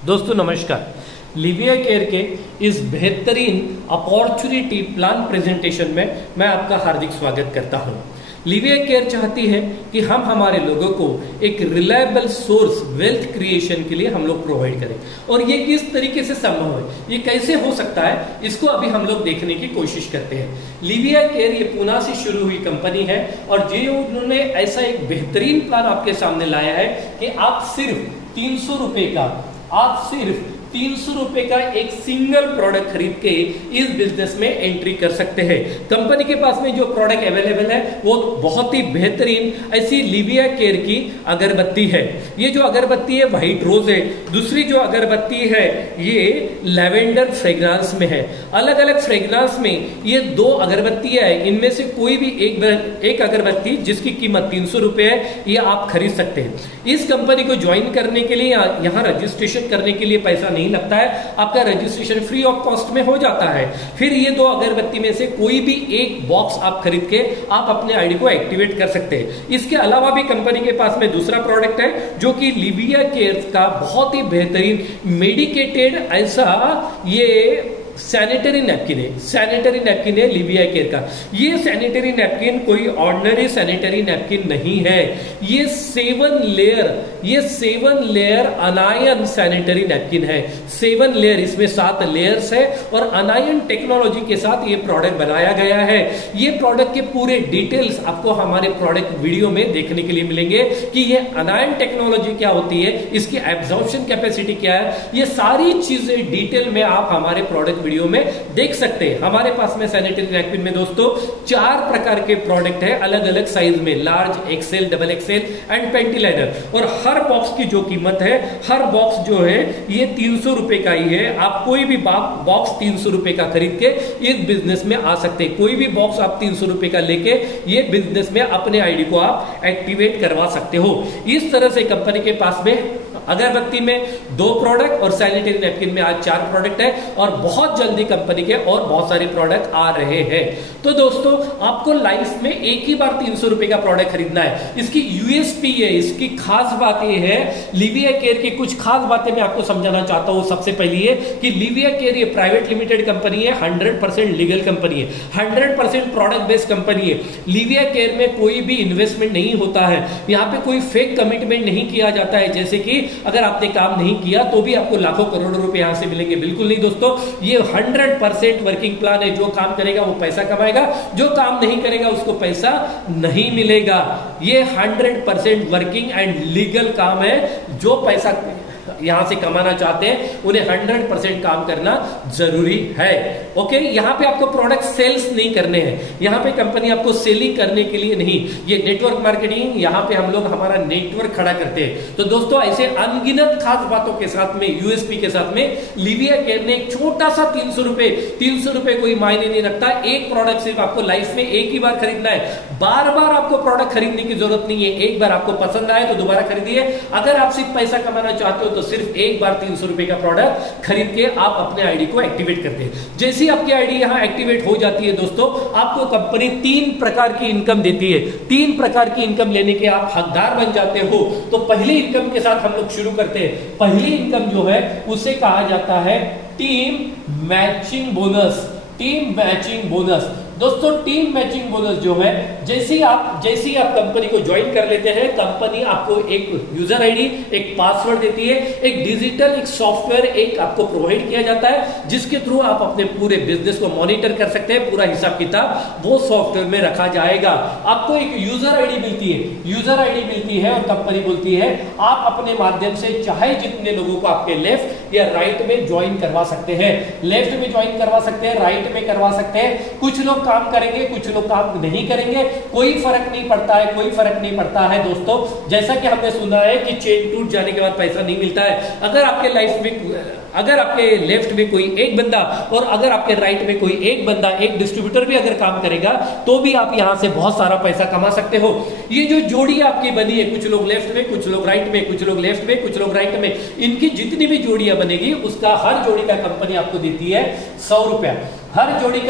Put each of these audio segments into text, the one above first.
दोस्तों नमस्कार। Livia care के इस बेहतरीन अपॉर्चुनिटी प्लान प्रेजेंटेशन में मैं आपका हार्दिक स्वागत करता हूं। लिविया केयर चाहती है कि हम हमारे लोगों को एक रिलायबल सोर्स वेल्थ क्रिएशन के लिए हम लोग प्रोवाइड करें, और ये किस तरीके से संभव है, ये कैसे हो सकता है, इसको अभी हम लोग देखने की कोशिश करते हैं। लिविया केयर ये पुणे से शुरू हुई कंपनी है, और ये उन्होंने ऐसा एक बेहतरीन प्लान आपके सामने लाया है कि आप सिर्फ 300 रुपए का एक सिंगल प्रोडक्ट खरीद के इस बिजनेस में एंट्री कर सकते हैं। कंपनी के पास में जो प्रोडक्ट अवेलेबल है वो बहुत ही बेहतरीन ऐसी लिविया केयर की अगरबत्ती है। ये जो अगरबत्ती है व्हाइट रोज है, दूसरी जो अगरबत्ती है ये लेवेंडर फ्रेग्रेंस में है। अलग अलग फ्रेग्रेंस में ये दो अगरबत्तियां है, इनमें से कोई भी एक अगरबत्ती जिसकी कीमत 300 रुपए है, ये आप खरीद सकते हैं। इस कंपनी को ज्वाइन करने के लिए यहाँ रजिस्ट्रेशन करने के लिए पैसा नहीं लगता है, आपका रजिस्ट्रेशन फ्री ऑफ कॉस्ट में हो जाता है। फिर ये दो अगरबत्ती में से कोई भी एक बॉक्स आप खरीद के आप अपने आईडी को एक्टिवेट कर सकते हैं। इसके अलावा भी कंपनी के पास में दूसरा प्रोडक्ट है जो कि लिविया केयर का बहुत ही बेहतरीन मेडिकेटेड ऐसा ये सैनिटरी नैपकिन है लिविया केयर का। ये सैनिटरी नैपकिन कोई ऑर्डिनरी सैनिटरी नैपकिन नहीं है, ये 7 लेयर अनायन सैनिटरी नैपकिन है। 7 लेयर, इसमें 7 लेयर्स है और अनायन टेक्नोलॉजी के साथ ये प्रोडक्ट बनाया गया है। ये प्रोडक्ट के पूरे डिटेल्स आपको हमारे प्रोडक्ट वीडियो में देखने के लिए मिलेंगे कि ये अनायन टेक्नोलॉजी क्या होती है, इसकी एब्जॉर्प्शन कैपेसिटी क्या है, ये सारी चीजें डिटेल में आप हमारे प्रोडक्ट वीडियो में देख सकते हैं। हमारे पास में सैनिटरी नैपकिन में दोस्तों 4 प्रकार के प्रोडक्ट है, अलग अलग साइज में, large, XL, double XL and panty liner. और हर बॉक्स की जो कीमत है, हर बॉक्स जो है ये 300 रुपए का ही है। आप कोई भी बॉक्स 300 रुपए का खरीद के इस बिजनेस में आ सकते हैं। कोई भी बॉक्स आप 300 रुपए का लेके ये बिजनेस में अपने आईडी को आप एक्टिवेट करवा सकते हो। इस तरह से कंपनी के पास में अगरबत्ती में 2 प्रोडक्ट और सैनिटरी नैपकिन में आज 4 प्रोडक्ट है, और बहुत जल्दी कंपनी के और बहुत सारे प्रोडक्ट आ रहे हैं। तो दोस्तों आपको लाइफ में एक ही बार 300 रुपए का प्रोडक्ट खरीदना है। इसकी यूएसपी है, इसकी खास बात यह है, लिविया केयर की कुछ खास बातें मैं आपको समझाना चाहता हूं। सबसे पहली है कि लिविया केयर ये प्राइवेट लिमिटेड कंपनी है, 100% लीगल कंपनी है, 100% प्रोडक्ट बेस्ड कंपनी है। लिविया केयर में कोई भी इन्वेस्टमेंट नहीं होता है, यहाँ पे कोई फेक कमिटमेंट नहीं किया जाता है, जैसे कि अगर आपने काम नहीं किया तो भी आपको लाखों करोड़ों रुपए यहां से मिलेंगे। बिल्कुल नहीं दोस्तों, ये 100% वर्किंग प्लान है। जो काम करेगा वो पैसा कमाएगा, जो काम नहीं करेगा उसको पैसा नहीं मिलेगा। ये 100% वर्किंग एंड लीगल काम है। जो पैसा यहां से कमाना चाहते हैं उन्हें 100% काम करना जरूरी है। ओके, यहां पे आपको प्रोडक्ट सेल्स नहीं करने हैं, यहां पे कंपनी आपको सेलिंग करने के लिए नहीं, ये नेटवर्क मार्केटिंग, यहां पे हम लोग हमारा नेटवर्क खड़ा करते हैं। तो दोस्तों ऐसे अनगिनत खास बातों के साथ में, यूएसपी के साथ में लिविया केयर ने एक छोटा सा 300 रुपए कोई मायने नहीं रखता। एक प्रोडक्ट सिर्फ आपको लाइफ में एक ही बार खरीदना है, बार बार आपको प्रोडक्ट खरीदने की जरूरत नहीं है। एक बार आपको पसंद आए तो दोबारा खरीदिए। अगर आप सिर्फ पैसा कमाना चाहते हो तो सिर्फ एक बार 300 रुपए का प्रोडक्ट खरीद के आप अपने आईडी को एक्टिवेट करते हैं। जैसे आपकी आईडी यहां एक्टिवेट हो जाती है दोस्तों, आपको कंपनी 3 प्रकार की इनकम देती है। 3 प्रकार की इनकम लेने के आप हकदार बन जाते हो। तो पहली इनकम के साथ हम लोग शुरू करते हैं। पहली इनकम जो है उसे कहा जाता है team matching bonus. Team matching bonus दोस्तों, टीम मैचिंग बोनस जो है, जैसे ही आप कंपनी को ज्वाइन कर लेते हैं, कंपनी आपको एक यूजर आईडी, एक पासवर्ड देती है, एक डिजिटल एक सॉफ्टवेयर एक आपको प्रोवाइड किया जाता है, जिसके थ्रू आप अपने पूरे बिजनेस को मॉनिटर कर सकते हैं। पूरा हिसाब किताब वो सॉफ्टवेयर में रखा जाएगा। आपको एक यूजर आईडी मिलती है और कंपनी बोलती है आप अपने माध्यम से चाहे जितने लोगों को आपके लेफ्ट या राइट में ज्वाइन करवा सकते हैं। लेफ्ट में ज्वाइन करवा सकते हैं, राइट में करवा सकते हैं। कुछ लोग काम करेंगे, कुछ लोग काम नहीं करेंगे, कोई फर्क नहीं पड़ता है दोस्तों। जैसा कि हमने सुना है कि चेन टूट जाने के बाद पैसा नहीं मिलता है। अगर आपके लेफ्ट में कोई एक बंदा और अगर आपके राइट में कोई एक बंदा, एक डिस्ट्रीब्यूटर भी अगर काम करेगा तो भी आप यहां से बहुत सारा पैसा कमा सकते हो। ये जो जोड़ी आपकी बनी है, कुछ लोग लेफ्ट में, कुछ लोग राइट में, कुछ लोग लेफ्ट में, कुछ लोग राइट में, इनकी जितनी भी जोड़ियां बनेगी उसका हर जोड़ी का कंपनी आपको देती है 100 रुपया। हर जोड़ी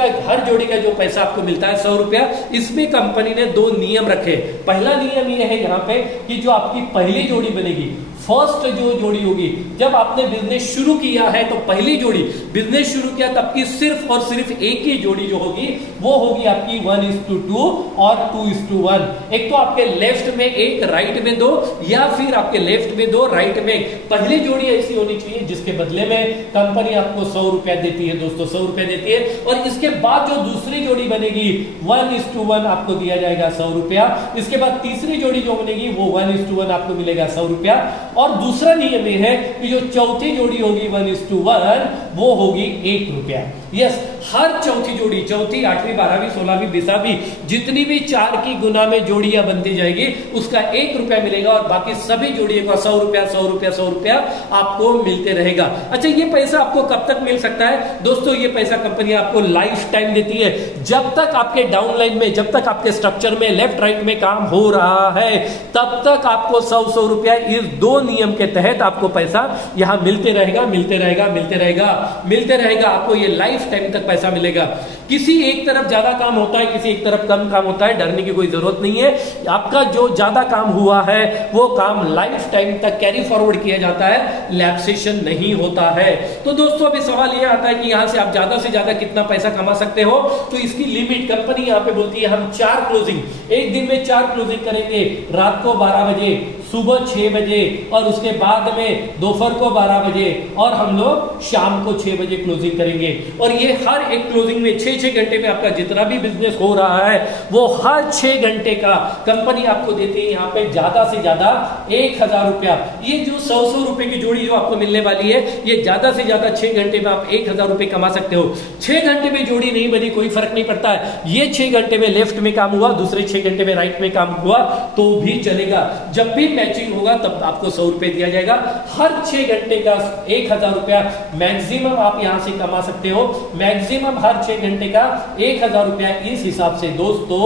का जो पैसा आपको मिलता है 100 रुपया। इसमें कंपनी ने 2 नियम रखे। पहला नियम यह है यहाँ पे कि जो आपकी पहली जोड़ी बनेगी फर्स्ट जो जोड़ी होगी, जब आपने बिजनेस शुरू किया है तो पहली जोड़ी बिजनेस शुरू किया तब की सिर्फ और सिर्फ एक ही जोड़ी जो होगी वो होगी आपकी 1:2 और 2:1। एक तो आपके लेफ्ट में एक, राइट में 2, या फिर आपके लेफ्ट में 2 राइट में एक। पहली जोड़ी ऐसी होनी चाहिए जिसके बदले में कंपनी आपको 100 रुपया देती है दोस्तों, 100 रुपया देती है। और इसके बाद जो दूसरी जोड़ी बनेगी 1:1 आपको दिया जाएगा 100 रुपया। इसके बाद तीसरी जोड़ी जो बनेगी वो 1:1 आपको मिलेगा 100 रुपया। और दूसरा नियम ये है कि जो चौथी जोड़ी होगी 1:1 वो होगी 1 रुपया। यस, हर चौथी जोड़ी, चौथी, 8वीं, 12वीं, 16वीं, 20वीं, जितनी भी 4 की गुना में जोड़ियां बनती जाएगी उसका 1 रुपया मिलेगा और बाकी सभी जोड़ियों का 100 रुपया 100 रुपया 100 रुपया आपको मिलते रहेगा। अच्छा, ये पैसा आपको कब तक मिल सकता है दोस्तों? ये पैसा कंपनी आपको लाइफ टाइम देती है। जब तक आपके डाउनलाइन में, जब तक आपके स्ट्रक्चर में लेफ्ट राइट में काम हो रहा है तब तक आपको 100 रुपया इस 2 नियम के तहत आपको पैसा यहां मिलते रहेगा, मिलते रहेगा, मिलते रहेगा, मिलते रहेगा। आपको ये लाइफ टाइम तक पैसा मिलेगा। किसी एक तरफ ज्यादा काम होता है, किसी एक तरफ कम काम होता है, डरने की कोई जरूरत नहीं है। आपका जो ज्यादा काम हुआ है वो काम लाइफ टाइम तक कैरी फॉरवर्ड किया जाता है, लैप्सेशन नहीं होता है। तो दोस्तों अभी सवाल यह आता है कि यहां से आप ज्यादा से ज्यादा कितना पैसा कमा सकते हो? तो इसकी लिमिट कंपनी यहां पे बोलती है हम 4 क्लोजिंग, एक दिन में 4 क्लोजिंग करेंगे, रात को 12 बजे, सुबह 6 बजे और उसके बाद में दोपहर को 12 बजे और हम लोग शाम को 6 बजे क्लोजिंग करेंगे। और ये हर एक क्लोजिंग में 6-6 घंटे में आपका जितना भी बिजनेस हो रहा है वो हर 6 घंटे का कंपनी आपको देती है यहाँ पे ज्यादा से ज्यादा 1000 रुपया। ये जो 100 रुपए की जोड़ी जो आपको मिलने वाली है ये ज्यादा से ज्यादा 6 घंटे में आप 1000 रुपए कमा सकते हो। 6 घंटे में जोड़ी नहीं बनी कोई फर्क नहीं पड़ता है, ये 6 घंटे में लेफ्ट में काम हुआ, दूसरे 6 घंटे में राइट में काम हुआ तो भी चलेगा। जब भी मैचिंग होगा तब आपको 100 रुपए दिया जाएगा। हर 6 घंटे का 1000 रुपया मैक्सिमम आप यहां से कमा सकते हो, मैक्सिमम हर 6 घंटे का 1000 रुपया। इस हिसाब से दोस्तों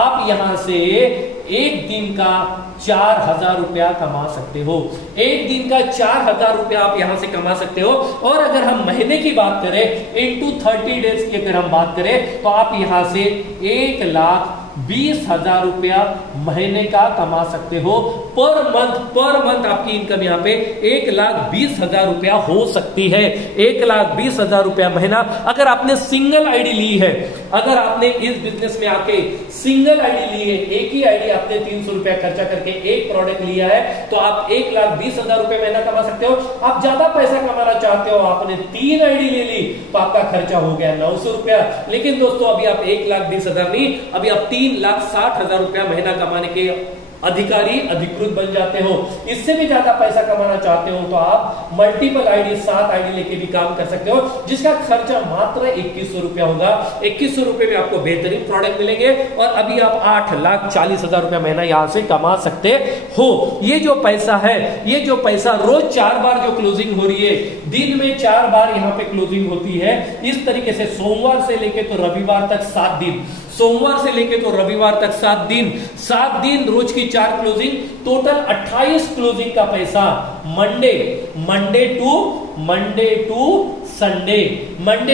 आप यहां से एक दिन का 4000 रुपया कमा सकते हो। एक दिन का 4000 रुपया आप यहां से कमा सकते हो। और अगर हम महीने की बात करें, इनटू 30 डेज की अगर हम बात करें तो आप यहां से 1,20,000 रुपया महीने का कमा सकते हो। पर मंथ आपकी इनकम यहाँ पे 1,20,000 रुपया हो सकती है। 1,20,000 रुपया महीना। अगर आपने सिंगल आईडी ली है, अगर आपने इस बिजनेस में आके सिंगल आईडी ली है, एक ही आईडी आपने 300 रुपया खर्चा करके एक प्रोडक्ट लिया है तो आप 1,20,000 रुपया महीना कमा सकते हो। आप ज्यादा पैसा कमाना चाहते हो, आपने 3 आईडी ले ली तो आपका खर्चा हो गया 900 रुपया। लेकिन दोस्तों अभी आप 1,20,000 नहीं, अभी आप 3,60,000 रुपया महीना कमाने के अधिकारी, अधिकृत बन जाते हो। इससे भी ज्यादा पैसा कमाना चाहते हो तो आप मल्टीपल आईडी, 7 आईडी लेके भी काम कर सकते हो, जिसका खर्चा मात्र 2100 रुपया होगा। 2100 रुपए में आपको बेहतरीन प्रोडक्ट मिलेंगे और अभी आप 8,40,000 रुपया महीना यहां से कमा सकते हो। ये जो पैसा है, ये जो पैसा रोज 4 बार जो क्लोजिंग हो रही है, दिन में 4 बार यहाँ पे क्लोजिंग होती है। इस तरीके से सोमवार से लेके तो रविवार तक 7 दिन, सोमवार से लेके तो रविवार तक 7 दिन रोज की 4 क्लोजिंग, टोटल 28 क्लोजिंग का पैसा मंडे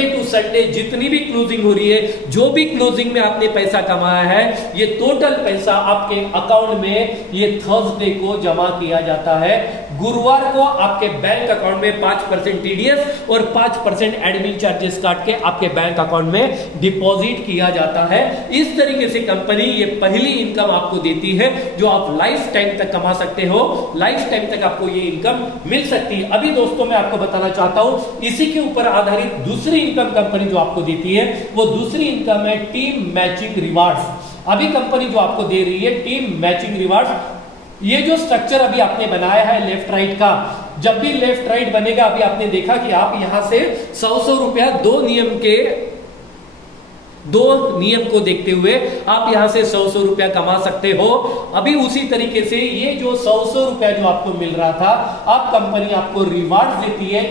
टू संडे जितनी भी क्लोजिंग हो रही है, जो भी क्लोजिंग में आपने पैसा कमाया है, ये टोटल पैसा आपके अकाउंट में ये थर्सडे को जमा किया जाता है। गुरुवार को आपके बैंक अकाउंट में 5% टीडीएस और 5% एडमिन चार्जेस काट के आपके बैंक अकाउंट में डिपॉजिट किया जाता है। इस तरीके से कंपनी ये पहली इनकम आपको देती है जो आप लाइफ टाइम तक कमा सकते हो। लाइफ टाइम तक आपको ये इनकम मिल सकती है। अभी दोस्तों मैं आपको बताना चाहता हूं, इसी के ऊपर आधारित दूसरी इनकम कंपनी जो आपको देती है वो दूसरी इनकम है टीम मैचिंग रिवार्ड्स। अभी कंपनी जो आपको दे रही है टीम मैचिंग रिवार्ड्स, ये जो स्ट्रक्चर अभी आपने बनाया है लेफ्ट राइट का, जब भी लेफ्ट राइट बनेगा, अभी आपने देखा कि आप यहां से 100 रुपया दो नियम को देखते हुए आप यहां से 100 रुपया कमा सकते हो। अभी उसी तरीके से ये जो 100 रुपया जो आपको मिल रहा था, अब कंपनी आपको रिवार्ड्स देती है।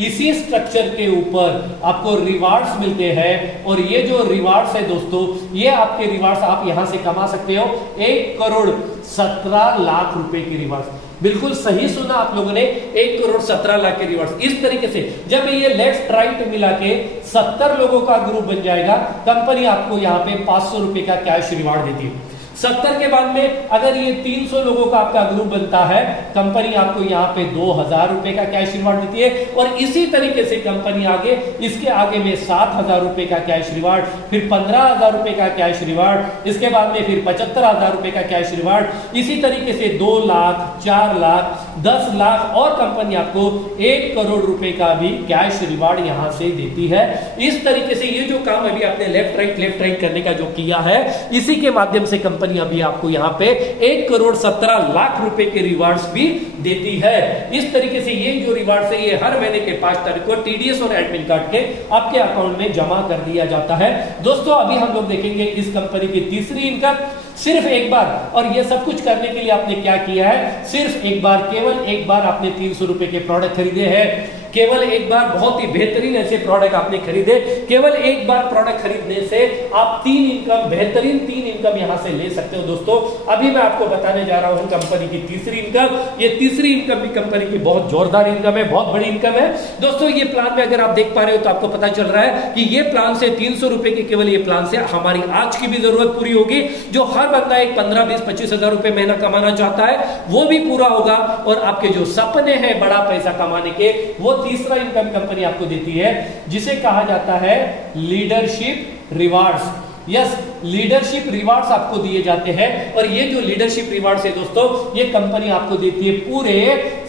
इसी स्ट्रक्चर के ऊपर आपको रिवार्ड्स मिलते हैं और ये जो रिवार्ड्स है दोस्तों, ये आपके रिवार्ड्स आप यहां से कमा सकते हो 1,17,00,000 रुपए की रिवार्ड्स। बिल्कुल सही सुना आप लोगों ने, 1,17,00,000 के रिवार्ड्स। इस तरीके से जब ये लेफ्ट राइट मिला के 70 लोगों का ग्रुप बन जाएगा, कंपनी आपको यहाँ पे 500 रुपए का कैश रिवार्ड देती है। 70 के बाद में अगर ये 300 लोगों का आपका ग्रुप बनता है, कंपनी आपको यहाँ पे 2000 रुपए का कैश रिवार्ड देती है। और इसी तरीके से कंपनी आगे, इसके आगे में 7000 रुपए का कैश रिवार्ड, फिर 15000 रुपए का कैश रिवार्ड, इसके बाद में फिर 75000 रुपए का कैश रिवार्ड, इसी तरीके से 2 लाख, 4 लाख, 10 लाख और कंपनी आपको 1 करोड़ रुपए का भी कैश रिवार्ड यहां से देती है। इस तरीके से ये जो काम अभी आपने लेफ्ट राइट करने का जो किया है, इसी के माध्यम से कंपनी अभी आपको यहाँ पे 1 करोड़ 17 लाख रुपए के रिवार्ड्स भी देती है। इस तरीके से ये जो रिवार्ड्स है, ये हर महीने के 5 तारीख को टीडीएस और एडमिन काट के आपके अकाउंट में जमा कर दिया जाता है। दोस्तों अभी हम लोग देखेंगे इस कंपनी की तीसरी इनकम। सिर्फ एक बार, और ये सब कुछ करने के लिए आपने क्या किया है, सिर्फ एक बार, केवल एक बार आपने 300 रुपए के प्रोडक्ट खरीदे हैं। केवल एक बार बहुत ही बेहतरीन ऐसे प्रोडक्ट आपने खरीदे। केवल एक बार प्रोडक्ट खरीदने से आप 3 इनकम, बेहतरीन 3 इनकम यहां से ले सकते हो। दोस्तों अभी मैं आपको बताने जा रहा हूं कंपनी की तीसरी इनकम। ये तीसरी इनकम भी कंपनी की बहुत जोरदार इनकम है, बहुत बड़ी इनकम है। दोस्तों ये प्लान में अगर आप देख पा रहे हो तो आपको पता चल रहा है कि ये प्लान से 300 रुपए के, केवल ये प्लान से हमारी आज की भी जरूरत पूरी होगी। जो हर बंदा एक 15, 20, 25 हजार रुपए महीना कमाना चाहता है, वो भी पूरा होगा। और आपके जो सपने हैं बड़ा पैसा कमाने के, वो तीसरा इनकम कंपनी आपको देती है, जिसे कहा जाता है leadership rewards. Yes, leadership rewards आपको दिए जाते हैं। और ये जो लीडरशिप रिवार्ड्स है दोस्तों, ये कंपनी आपको देती है पूरे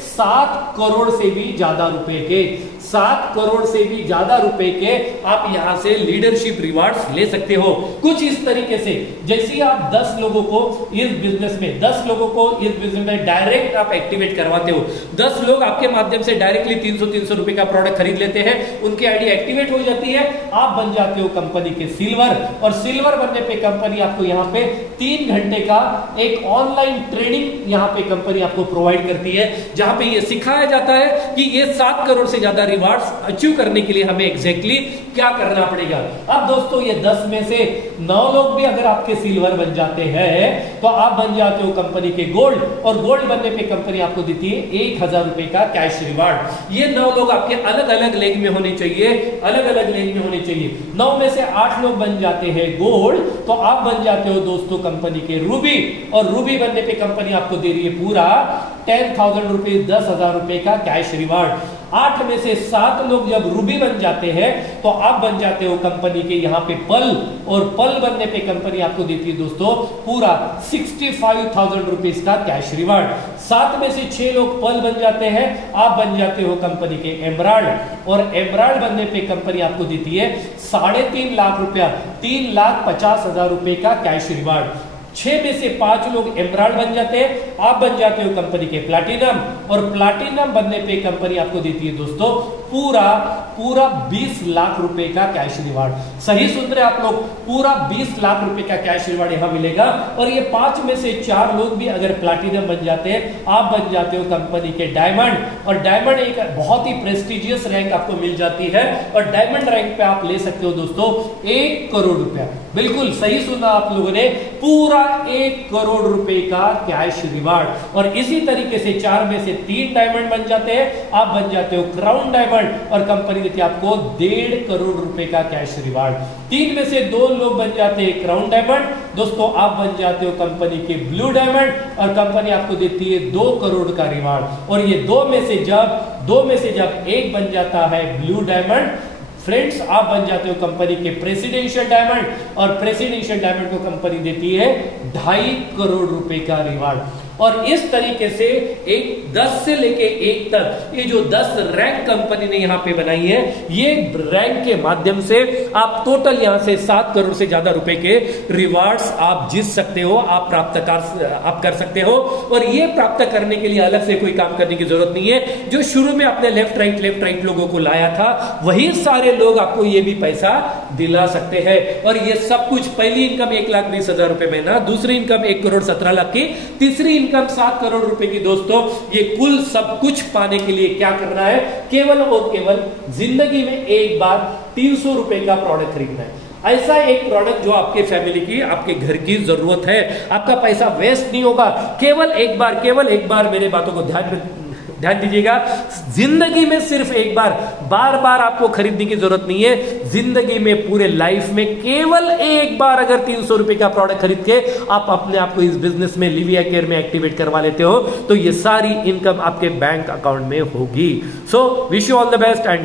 7 करोड़ से भी ज्यादा रुपए के, 7 करोड़ से भी ज्यादा रुपए के आप यहां से लीडरशिप रिवार्ड्स ले सकते हो। कुछ इस तरीके से, जैसे आप 10 लोगों को इस बिजनेस में डायरेक्ट आप एक्टिवेट करवाते हो, 10 लोग आपके माध्यम से डायरेक्टली 300 रुपए का प्रोडक्ट खरीद लेते हैं, उनकी आईडी एक्टिवेट हो जाती है, आप बन जाते हो कंपनी के सिल्वर। और सिल्वर बनने पे कंपनी आपको यहाँ पे 3 घंटे का एक ऑनलाइन ट्रेनिंग यहाँ पे कंपनी आपको प्रोवाइड करती है, जहां पे ये सिखाया जाता है कि ये 7 करोड़ से ज्यादा रिवार्ड्स अचीव करने के लिए हमें एग्जैक्टली क्या करना पड़ेगा। अब दोस्तों ये 10 में से 9 लोग भी अगर आपके सिल्वर बन जाते हैं, तो आप बन जाते हो कंपनी के गोल्ड। और गोल्ड बनने पे कंपनी आपको देती है 1000 रुपए का कैश रिवार्ड। ये 9 लोग आपके अलग अलग लेग में होने चाहिए, अलग अलग लेग में होने चाहिए। 9 में से 8 लोग बन जाते हैं गोल्ड, तो आप बन जाते हो दोस्तों कंपनी के रूबी। और रूबी बनने पे कंपनी आपको दे रही है पूरा 10,000 रुपीज, 10,000 रुपए का कैश रिवार्ड। 8 में से 7 लोग जब रूबी बन जाते हैं, तो आप बन जाते हो कंपनी के यहाँ पे पल। और पल बनने पे कंपनी आपको देती है दोस्तों पूरा 65,000 रुपीज का कैश रिवार्ड। 7 में से 6 लोग पल बन जाते हैं, आप बन जाते हो कंपनी के एमराल्ड। और एमराल्ड बनने पे कंपनी आपको देती है 3.5 लाख रुपया, 3,50,000 रुपए का कैश रिवार्ड। 6 में से 5 लोग एमराल्ड बन जाते हैं, आप बन जाते हो कंपनी के प्लैटिनम। और प्लैटिनम बनने पे कंपनी आपको देती है दोस्तों पूरा 20 लाख रुपए का कैश रिवार्ड। सही सुन रहे आप लोग, पूरा 20 लाख रुपए का कैश रिवार्ड यहां मिलेगा। और ये 5 में से 4 लोग भी अगर प्लैटिनम बन जाते हैं, आप बन जाते हो कंपनी के डायमंड। और डायमंड एक बहुत ही प्रेस्टिजियस रैंक आपको मिल जाती है। और डायमंड रैंक पे आप ले सकते हो दोस्तों 1 करोड़ रुपया। बिल्कुल सही सुना आप लोगों ने, पूरा 1 करोड़ रुपए का कैश रिवार्ड। और इसी तरीके से 4 में से 3 डायमंड बन जाते हैं, आप बन जाते हो क्राउन डायमंड। और कंपनी देती है आपको 1.5 करोड़ रुपए का कैश रिवार्ड। 3 में से 2 लोग बन जाते हैं क्राउन डायमंड, दोस्तों आप बन जाते हो कंपनी के ब्लू डायमंड। और कंपनी आपको देती है 2 करोड़ का रिवार्ड। और ये 2 में से जब एक बन जाता है ब्लू डायमंड, फ्रेंड्स आप बन जाते हो कंपनी के प्रेसिडेंशियल डायमंड। और प्रेसिडेंशियल डायमंड को कंपनी देती है 2.5 करोड़ रुपए का रिवार्ड। और इस तरीके से 10 से लेके 1 तक ये जो 10 रैंक कंपनी ने यहां पे बनाई है, ये रैंक के माध्यम से आप टोटल यहां से 7 करोड़ से ज्यादा रुपए के रिवार्ड्स आप जीत सकते हो, आप कर सकते हो। और ये प्राप्त करने के लिए अलग से कोई काम करने की जरूरत नहीं है। जो शुरू में आपने लेफ्ट राइट लोगों को लाया था, वही सारे लोग आपको ये भी पैसा दिला सकते हैं। और ये सब कुछ, पहली इनकम 1,20,000 रुपए महीना, दूसरी इनकम 1 करोड़ 17 लाख की, तीसरी इनकम 7 करोड़ रुपए की। दोस्तों ये कुल सब कुछ पाने के लिए क्या करना है, केवल और केवल जिंदगी में एक बार 300 रुपए का प्रोडक्ट खरीदना है। ऐसा एक प्रोडक्ट जो आपके फैमिली की, आपके घर की जरूरत है, आपका पैसा वेस्ट नहीं होगा। केवल एक बार मेरे बातों को ध्यान दीजिएगा, जिंदगी में सिर्फ एक बार, बार बार आपको खरीदने की जरूरत नहीं है। जिंदगी में पूरे लाइफ में केवल एक बार अगर 300 रुपए का प्रोडक्ट खरीद के आप अपने आप को इस बिजनेस में लिविया केयर में एक्टिवेट करवा लेते हो तो ये सारी इनकम आपके बैंक अकाउंट में होगी। So wish you all the best and